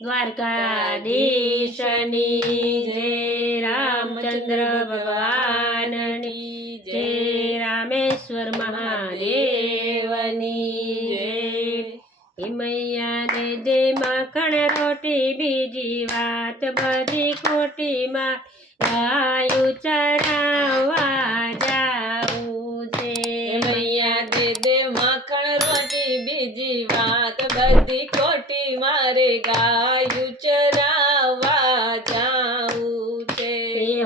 દ્વારકાધીશની જય, રામચંદ્ર ભગવાનની જય, રામેશ્વર મહાદેવની જય। હે મૈયા દે દે માખણ રોટી, બીજી વાત બધી ખોટીમાં ગાયું ચરાવવા જાવું છે। મૈયા દે દે માખણ રોટી, બીજી વાત બધી ખોટી, મારે ગાયું ચરાવવા જાવું છે।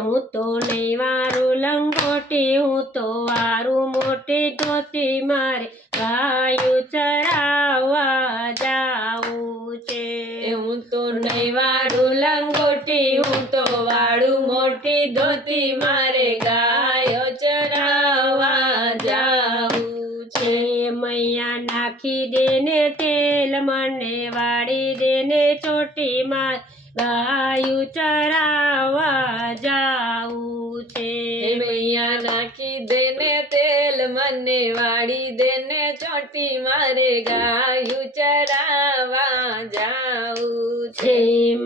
હું તો નહીં વારું લંગોટી, હું તો વારું મોટી ધોતી, મારે ગાયું ચરાવવા જાવું છે। હું તો નહીં વાળું લંગોટી, હું તો વાળું મોટી ધોતી, મારે ગાયો ચરાવવા જાવું છે। મૈયા નાખી દેને તેલ, મને વાળી દેને ચોટી, માર ગાયું ચરાવવા જાવું છે। મૈયા નાખી દેને તેલ, મને વાળી દેને ચોટી, મારે ગાયું ચરાવવા જાવું છે।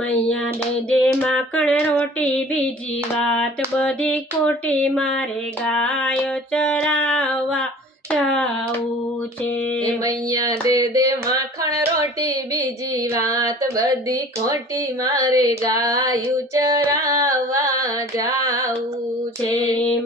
મૈયા દે દે માખણ રોટી, બીજી વાત બધી ખોટી, મારે ગાયો ચરાવવા જાવું છે। મૈયા દે દે માખણ રોટી, બીજી વાત બધી ખોટી, મારે ગાયું ચરાવવા જાવું છે।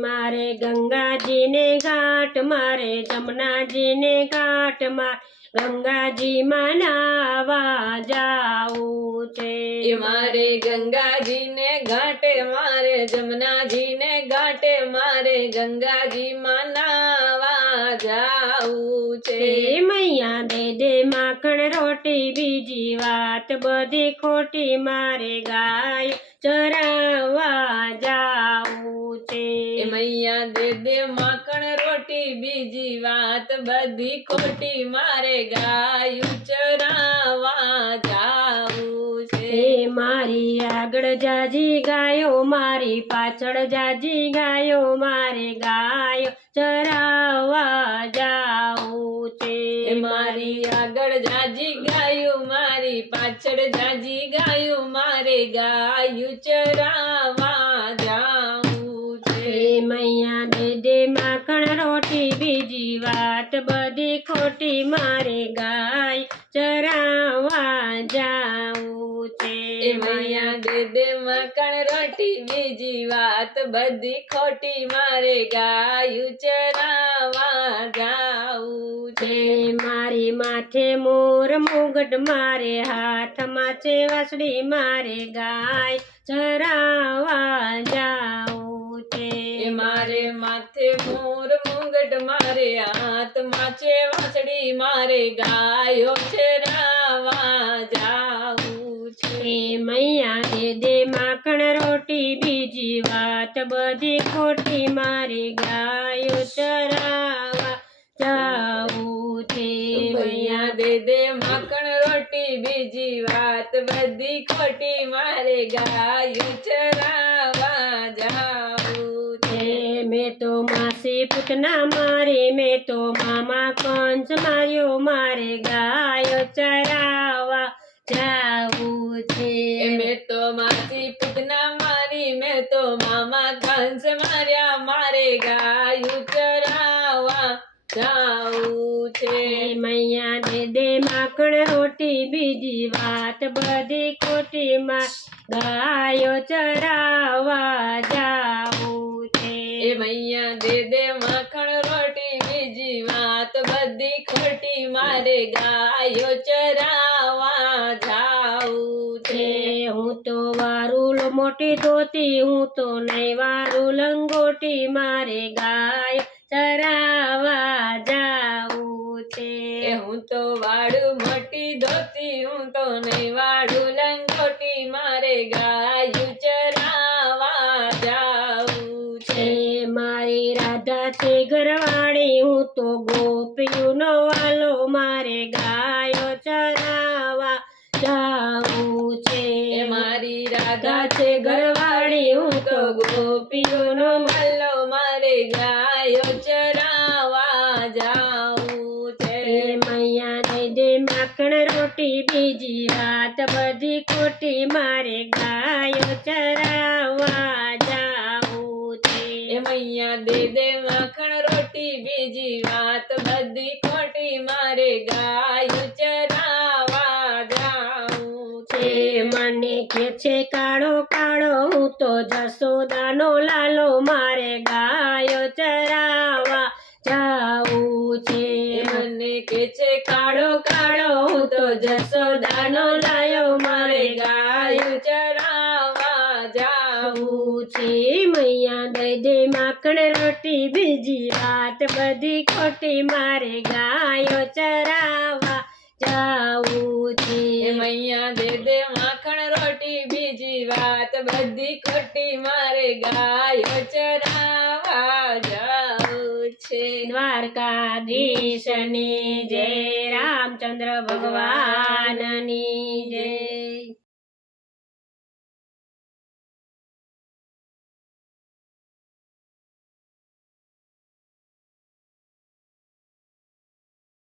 મારે ગંગાજીને ઘાટ, મારે જમનાજીને ઘાટ, મારે ગંગાજીમાં નાવા જાવું છે। મારે ગંગાજીને ઘાટે, મારે જમનાજીને ઘાટે, મારે ગંગાજીમાં નાવા જાવું છે। મૈયા દે દે માખણ રોટી, બીજી વાત બધી ખોટી, મારે ગાય ચરાવવા જાવું છે। મૈયા દે દે માખણ રોટી, બીજી વાત બધી ખોટી, મારે ગાયું ચરાવવા જાવું છે। મારી આગળ જાજી ગાયો, મારી પાછળ જાજી ગાયો, મારે ગાયો ચરાવવા જાવું છે। મારી આગળ જાજી ગાયું, મારી પાછળ જાજી ગાયું, મારે ગાયું ચરાવવા જાવું છે। મૈયા દે દે માખણ રોટી, બીજી વાત બધી ખોટી, મારે ગાય ચરાવવા જાવું છે। મૈયા દે દે માખણ રોટી, બીજી વાત બધી ખોટી, મારે ગાયું ચરાવવા જાવું છે। મારી માથે મોર મુગટ, મારે હાથમાં છે વાસળી, મારે ગાય ચરાવવા જાવું છે। મારે માથે મોર મુગટ, મારે હાથમાં છે વાંસળી, મારે ગાયો ચરાવવા જાવું છે। મૈયા દે દે માખણ રોટી, બીજી વાત બધી ખોટી, મારે ગાયો ચરાવવા જાવું છે। મૈયા દે દે માખણ રોટી, બીજી વાત બધી ખોટી, મારે ગાયું ચરાવવા જાવું છે। મેં તો માસી પૂતના મારી, મેં તો મામા કંસ માર્યો, મારે ગાયો ચરાવવા જાવું છે। મેં તો માસી પૂતના મારી, મેં તો મામા કંસ માર્યા, મારે ગાયું ચરાવવા જાવું છે। મૈયા દે દે માખણ રોટી, બીજી વાત બધી ખોટી, માં ગાયો ચરાવવા જાવું છે। મૈયા દે દે માખણ રોટી, બીજી વાત બધી ખોટી, મારે ગાયો ચરાવવા જાવું છે। હું તો વારું મોટી ધોતી, હું તો નહીં વારું લંગોટી, મારે ગાય ચરાવવા જાવું છે। હું તો વાળું મોટી ધોતી, હું તો નહીં વાળું લંગોટી, મારે ગાયું ચરાવવા જાવું છે। મારી રાધા છે ઘરવાળી, હું તો ગોપીનો વાલો, મારે ગાયો ચરાવવા જાવું છે। મારી રાધા છે ઘરવાળી, હું તો ગોપીઓનો મલ્લો, મારે ગાયો ચરાવવા જાવું છે। મૈયા દે દે માખણ રોટી બીજી વાત બધી ખોટી મારે ગાયો ચરાવવા જાવું છે એ મૈયા દે દે માખણ રોટી બીજી વાત બધી ખોટી મારે ગાયું ચરાવા જાવું છે મને કે છે કાળો કાળો હું તો જસોદાનો લાલો મારે ગાયો ચરાવવા જાવું છે મને કે છે કાળો કાળો હું તો જસોદાનો લાયો મારે ગાયો ચરાવા જાવું જાવું છે મૈયા દઈ દે માખણ રોટી બીજી વાત બધી ખોટી મારે ગાયો ચરાવવા જાવું છે એ મૈયા દે દે માખણ રોટી બીજી વાત બધી ખોટી મારે ગાયો ચરાવા જાવું છે દ્વારકાધીશની જય રામચંદ્ર ભગવાનની